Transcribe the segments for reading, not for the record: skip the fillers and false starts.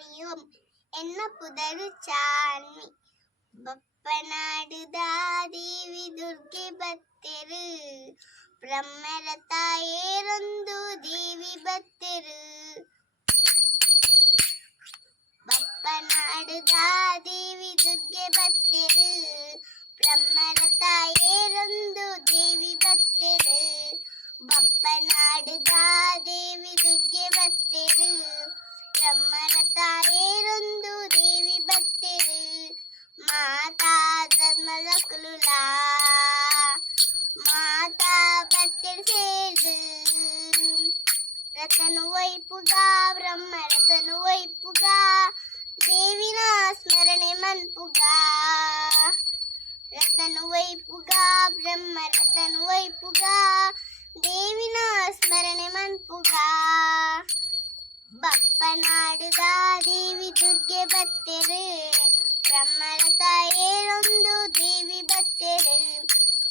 ಹರಿಯೋಂ ಎನ್ನಪುದರು ಚಾನ್ಮಿ ಬಪ್ಪನಾಡುದ ದೇವಿ ದುರ್ಗೆ ಬತ್ತೆರು ಬ್ರಹ್ಮರ ತಾಯೇರೊಂದು ದೇವಿ ಬತ್ತೆರು ಬಪ್ಪನಾಡುದ ದೇವಿ ದುರ್ಗೆ ಬತ್ತೆರು ಬ್ರಹ್ಮರ ತಾಯೇರೊಂದು ದೇವಿ ಬತ್ತೆರು ಬಪ್ಪನಾಡುದ ದೇವಿ ದುರ್ಗೆ ಬತ್ತೆರು ಬ್ರಹ್ಮರ ತಾಯೇರೊಂದು ದೇವಿ ಬತ್ತೆರು ಮಾತಾ ಧರ್ಮದ ಕುಲುಲ ಮಾತಾ ಬತ್ತೆರು ಸೇರ್ದು ರತನು ವೈಪುಗ ಬ್ರಹ್ಮ ರತನು ವೈಪುಗ ದೇವಿನ ಸ್ಮರಣೆ ಮನ್ಪುಗ ರತನು ವೈಪುಗ ಬ್ರಹ್ಮ ರತನು ವೈಪುಗ ದೇವಿನ ಸ್ಮರಣೆ ಮನ್ಪುಗ ಬಪ್ಪನಾಡುದ ದೇವಿ ದುರ್ಗೆ ಬತ್ತೆರು ಬ್ರಹ್ಮರ ತಾಯೇರೊಂದು ದೇವಿ ಬತ್ತೆರು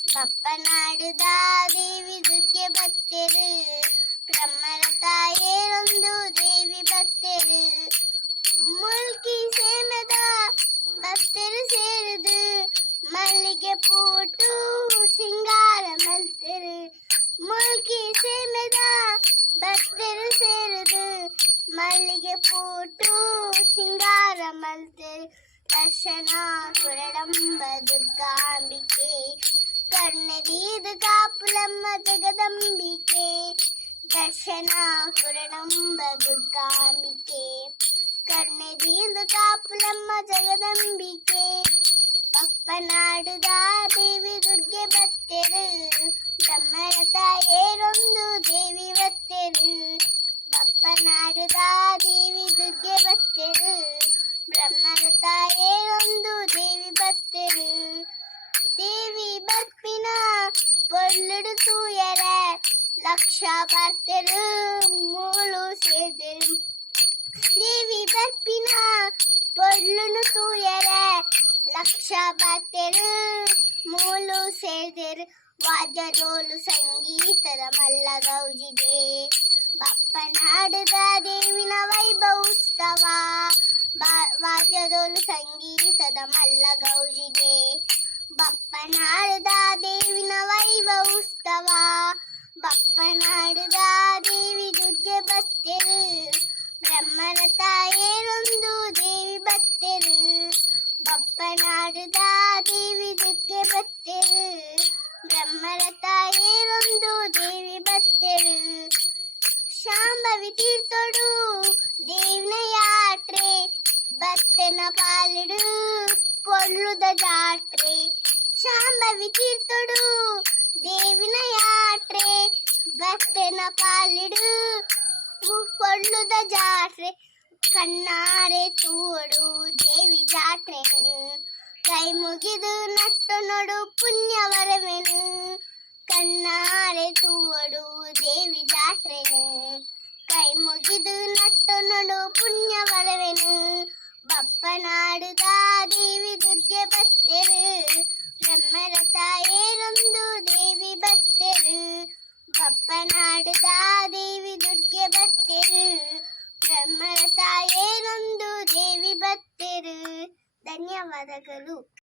ಬಪ್ಪನಾಡುದ ದೇವಿ ದುರ್ಗೆ ಬತ್ತೆರು ಬ್ರಹ್ಮರ ತಾಯೇರೊಂದು ದೇವಿ ಬತ್ತೆರು ಮುಲ್ಕಿ ಸೇಮದ ಬತ್ತೆರು ಸೇರಿದು ಮಲ್ಲಿಗೆ ಪೂಟು ಸಿಂಗಾರ ಮಲ್ತೆರು ಮುಲ್ಕಿ ಸೇಮದ ಬತ್ತೆರು ಸೇರಿದು ಮಲ್ಲಿಗೆ ಪೂಟು ಸಿಂಗಾರ ಮಲ್ತೆರು ದರ್ಶನ ಕುರಡಂಬ ದುರ್ಗಾಂಬಿಕೆ ಕರ್ಣದೀದ ಕಾಪುಲಮ್ಮ ಜಗದಂಬಿಕೆ ದರ್ಶನ ಕುರಡಂಬ ದುರ್ಗಾಂಬಿಕೆ ಕರ್ಣದೀದ ಕಾಪುಲಮ್ಮ ಜಗದಂಬಿಕೆ ಬಪ್ಪನಾಡುದ ದೇವಿ ದುರ್ಗೆ ಬತ್ತೆರು ಬ್ರಹ್ಮರ ತಾಯೇರೊಂದು ದೇವಿ ಬತ್ತೆರು ಬಪ್ಪನಾಡುದ ದೇವಿ ದುರ್ಗೆ ಬತ್ತೆರು ಬ್ರಹ್ಮರ ತಾಯೇರೊಂದು ದೇವಿ ಬತ್ತೆರು ದೇವಿ ಬರ್ಪಿನ ಪೊಳ್ಳುಡು ತೂಯರ ಲಕ್ಷ ಬತ್ತೆರು ಮೂಳು ಸೇದರು ದೇವಿ ಬರ್ಪಿನ ಪೊಳ್ಳುನು ತೂಯರ ಲಕ್ಷ ಬತ್ತೆರು ಮೂಳು ಸೇದರು ವಾದ್ಯದೋಲು ಸಂಗೀತದ ಮಲ್ಲ ಗೌಜಿಗೆ ಬಪ್ಪನಾಡುದ ದೇವಿನ ವೈಭವೋತ್ಸವ ವಾದ್ಯದೋಲು ಸಂಗೀತದ ಮಲ್ಲ ಗೌಜಿಗೆ ಬಪ್ಪನಾಡುದ ದೇವಿನ ವೈಭವೋತ್ಸವ ಬಪ್ಪನಾಡುದ ದೇವಿ ದುರ್ಗೆ ಬತ್ತೆರು ಬ್ರಹ್ಮರ ತಾಯೇರೊಂದು ದೇವಿ ಬತ್ತೆರು ಬಪ್ಪನಾಡುದ ದೇವಿ ದುರ್ಗೆ ಬತ್ತೆರು ಬ್ರಹ್ಮರ ತಾಯೇರೊಂದು ದೇವಿ ಬತ್ತೆರು ಶಾಂಭವಿ ತೀರ್ಥೋಡು ದೇವಿನ ಯಾತ್ರೆ ಬತ್ತೆನ ಪಾಲಿಡು ಪೊಳ್ಳುದ ಜಾತ್ರೆ ಶಾಂಭವಿ ತೀರ್ಥೋಡು ದೇವಿನ ಯಾತ್ರೆ ಬತ್ತೆನ ಪಾಲಿಡು ಪೊಳ್ಳುದ ಜಾತ್ರೆ ಕಣ್ಣಾರೆ ತೂಡು ದೇವಿ ಜಾತ್ರೆ ಕೈ ಮುಗಿದು ನಟ್ಟು ನೋಡು ಪುಣ್ಯವರವೆನು ಕಣ್ಣಾರೆ ತೂಡು ದೇವಿ ಜಾತ್ರೆ ಕೈ ಮುಗಿದು ನಟ್ಟು ನೋಡು ಪುಣ್ಯವರವೆನು ಬಪ್ಪನಾಡುದ ದೇವಿ ದುರ್ಗೆ ಬತ್ತೆರು ಬ್ರಹ್ಮರ ತಾಯೇರೊಂದು ದೇವಿ ಬತ್ತೆರು ಬಪ್ಪನಾಡುದ ದೇವಿ ದುರ್ಗೆ ಬತ್ತೆರು ಬ್ರಹ್ಮರ ತಾಯೇರೊಂದು ದೇವಿ ಬತ್ತೆರು ಧನ್ಯವಾದಗಳು.